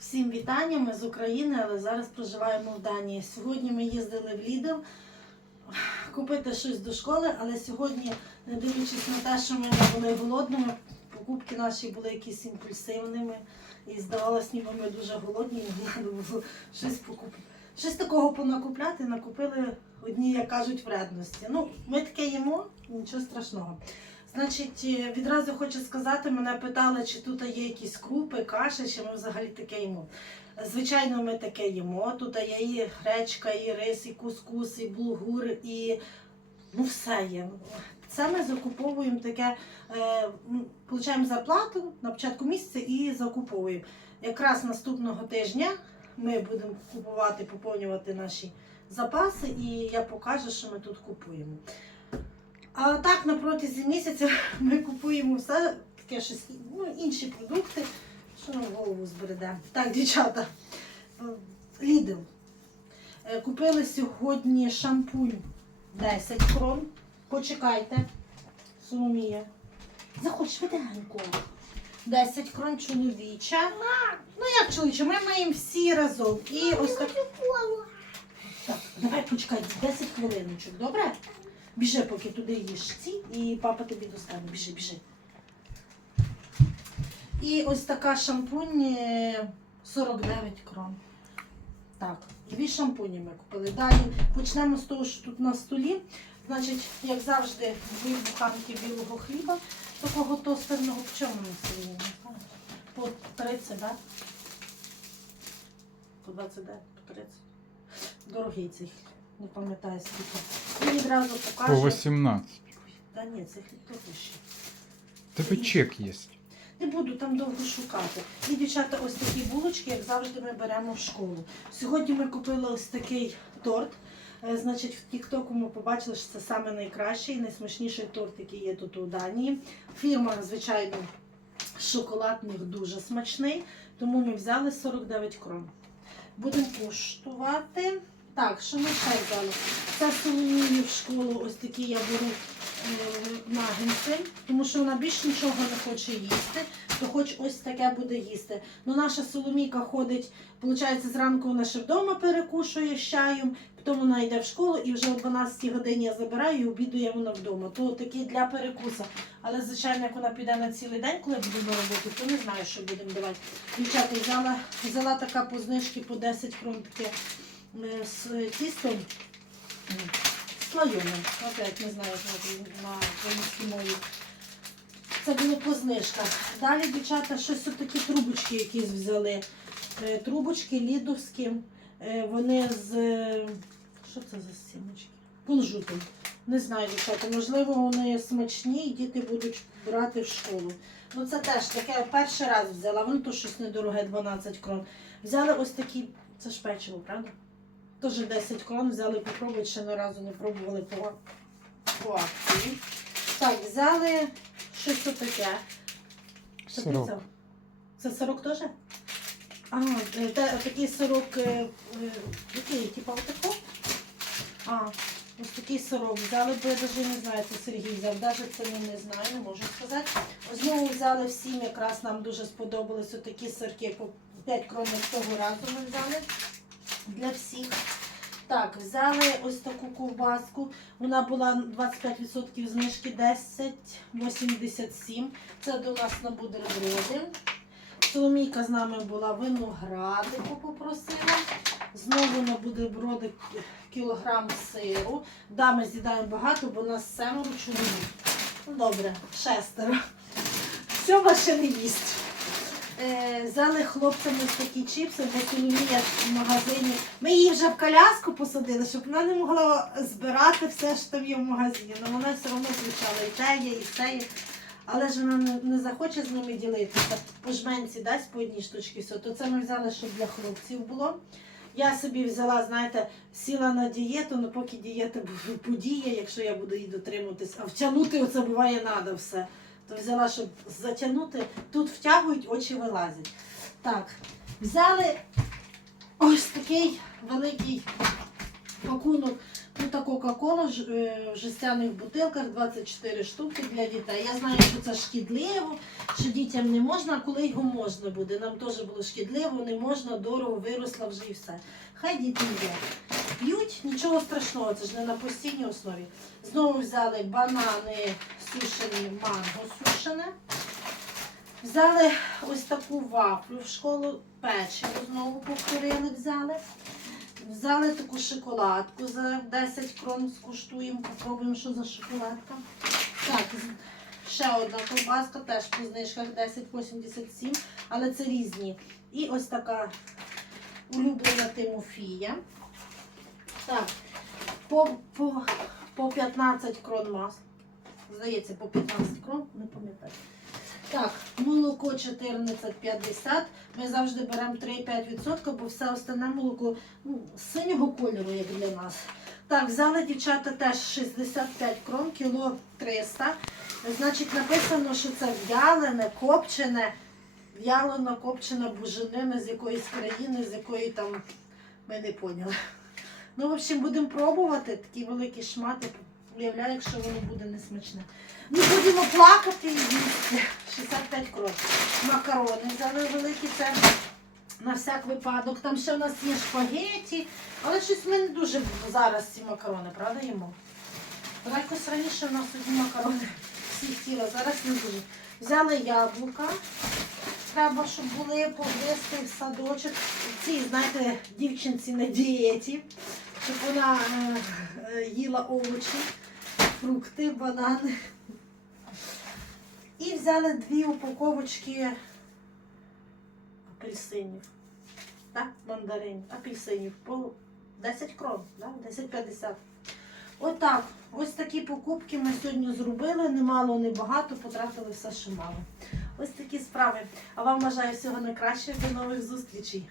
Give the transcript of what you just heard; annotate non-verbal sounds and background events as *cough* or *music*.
Всім вітання, ми з України, але зараз проживаємо в Данії. Сьогодні ми їздили в Lidl купити щось до школи, але сьогодні, не дивлячись на те, що ми не були голодними, покупки наші були якісь імпульсивними. І здавалось, ніби ми дуже голодні, і треба було щось покупити. Щось такого понакупляти, накупили одні, як кажуть, вредності. Ну, ми таке їмо, нічого страшного. Значить, е, відразу хочу сказати, мене питали, чи тут є якісь крупи, каші, чи ми взагалі таке їмо. Звичайно, ми таке їмо. Тут є і гречка, і рис, і кускус, і булгур, і ну все є. Це ми закуповуємо таке, е, зарплату на початку місяця і закуповуємо. Якраз наступного тижня ми будемо купувати, поповнювати наші запаси, і я покажу, що ми тут купуємо. А так на протязі місяця *laughs* ми купуємо все таке щось, ну, інші продукти, що нам голову збереде. Так, дівчата, Lidl. Е, Купили сьогодні шампунь 10 крон. Почекайте. Соломія. Заходь швиденько. 10 крон чоловіча. Ну як чоловіча, ми маємо всі разом. І ось так. Так, давай почекай, 10 хвилиночок, добре? Біжи, поки туди їж ці, і папа тобі достане. Біжи, біжи. І ось така шампунь е, 49 крон. Так, дві шампуні ми купили. Далі почнемо з того, що тут на столі. Значить, як завжди, дві буханки білого хліба, такого тостерного. По чому? Не знаю. По 30, так? По 29, по 30. Дорогий цей хліб. Не пам'ятаю скільки. І відразу По 18. Та ні, це хліб дорожчий. Тебе чек є. Не буду там довго шукати. І дівчата, ось такі булочки, як завжди, ми беремо в школу. Сьогодні ми купили ось такий торт. Е, Значить, в Тіктоку ми побачили, що це саме найкращий, найсмачніший торт, який є тут у Данії. Фірма, звичайно, шоколадних дуже смачний, тому ми взяли 49 крон. Будемо куштувати. Так, що ми ще взяли? Це солонію в школу, ось такі я беру нагінці, тому що вона більше нічого не хоче їсти, то хоч ось таке буде їсти. Ну, наша Соломійка ходить, виходить, зранку вона ще вдома перекушує з чаєм, потім вона йде в школу і вже о 12 годині я забираю і обідує вона вдома. То такі для перекуса. Але, звичайно, як вона піде на цілий день, коли буде на роботу, то не знаю, що будемо давати. Дівчата, взяла, взяла така по знижки по 10 крон таке з тістом. м, Слайоне. Опять не знаю, на українській мові. Це було по знижках. Далі, дівчата, щось такі трубочки якісь взяли. Е, Трубочки лідовські. Е, Вони з. е, Що це за сімочки? Кунжутом. Не знаю, дівчата. Можливо, вони смачні і діти будуть брати в школу. Ну це теж таке перший раз взяла. Воно то щось недороге, 12 крон. Взяли ось такі. Це ж печиво, правда? Теж 10 крон взяли попробувати, ще ні разу не пробували по, по акції. Так, взяли щось таке. Що Сирок. взяв? Це сирок теж? А, е, та, такий сирок, е, е, який, типа отако? А, ось такий сирок взяли, бо я навіть не знаю, це Сергій взяв, навіть це не, не знаю, не можу сказати. Знову взяли всім, якраз нам дуже сподобались отакі сирки по 5 крон того разу ми взяли для всіх. Так, взяли ось таку ковбаску. Вона була 25% знижки 10,87. Це до нас на бутерброди. Соломійка з нами була виноградику попросила. Знову на бутерброди кілограм сиру. Да, ми з'їдаємо багато, бо нас семеро чоловік. Ну, Добре, шестеро. Сьома ще не їсть. Е, взяли хлопцям ось такі чіпси, бо Соломія в магазині. Ми її вже в коляску посадили, щоб вона не могла збирати все, що там є в магазині. Але вона все одно звучала і те є, і те є. Але ж вона не, не захоче з ними ділитися. По жменці дасть по одній штучці все. То це ми взяли, щоб для хлопців було. Я собі взяла, знаєте, сіла на дієту, але поки дієта *laughs* подіє, якщо я буду її дотримуватись, а втягнути оце буває надо все. То взяла, щоб затягнути. Тут втягують, очі вилазять. Так, взяли ось такий великий пакунок Тут Кока-Кола е, в жестяних бутилках 24 штуки для дітей. Я знаю, що це шкідливо, що дітям не можна, а коли його можна буде. Нам теж було шкідливо, не можна, дорого, виросла вже і все. Хай діти є. П'ють, нічого страшного, це ж не на постійній основі. Знову взяли банани сушені, манго сушене. Взяли ось таку вафлю в школу, печиво знову повторили, взяли. Взяли таку шоколадку за 10 крон, скуштуємо, попробуємо, що за шоколадка. Так, ще одна ковбаска, теж по знижках 10,87, але це різні. І ось така улюблена Тимофія. Так, по, по, по 15 крон масла. Здається, по 15 крон, не пам'ятаю. Так, молоко 14,50. Ми завжди беремо 3,5%, бо все остальне молоко ну, синього кольору, як для нас. Так, взяли дівчата теж 65 крон, кіло 300. Значить, написано, що це в'ялене, копчене, в'ялена копчена буженина з якоїсь країни, з якої там ми не поняли. Ну, в общем, будемо пробувати такі великі шмати. Уявляю, якщо воно буде несмачне. Ну, будемо плакати і їсти. 65 кроків. Макарони взяли великі, це на всяк випадок. Там ще у нас є шпагеті, але щось ми не дуже зараз ці макарони, правда їмо? Вона якось раніше у нас одні макарони всі хотіла, зараз не дуже. Взяли яблука. Треба, щоб були погризти в садочок. Ці, знаєте, дівчинці на дієті, щоб вона е, е, їла овочі, фрукти, банани. І взяли дві упаковочки апельсинів. Так, мандарин, апельсинів. По 10 крон, да? 10,50. Отак. Ось такі покупки ми сьогодні зробили. Немало, не багато, потратили все, що мало. Ось такі справи. А вам бажаю всього найкращого. До нових зустрічей.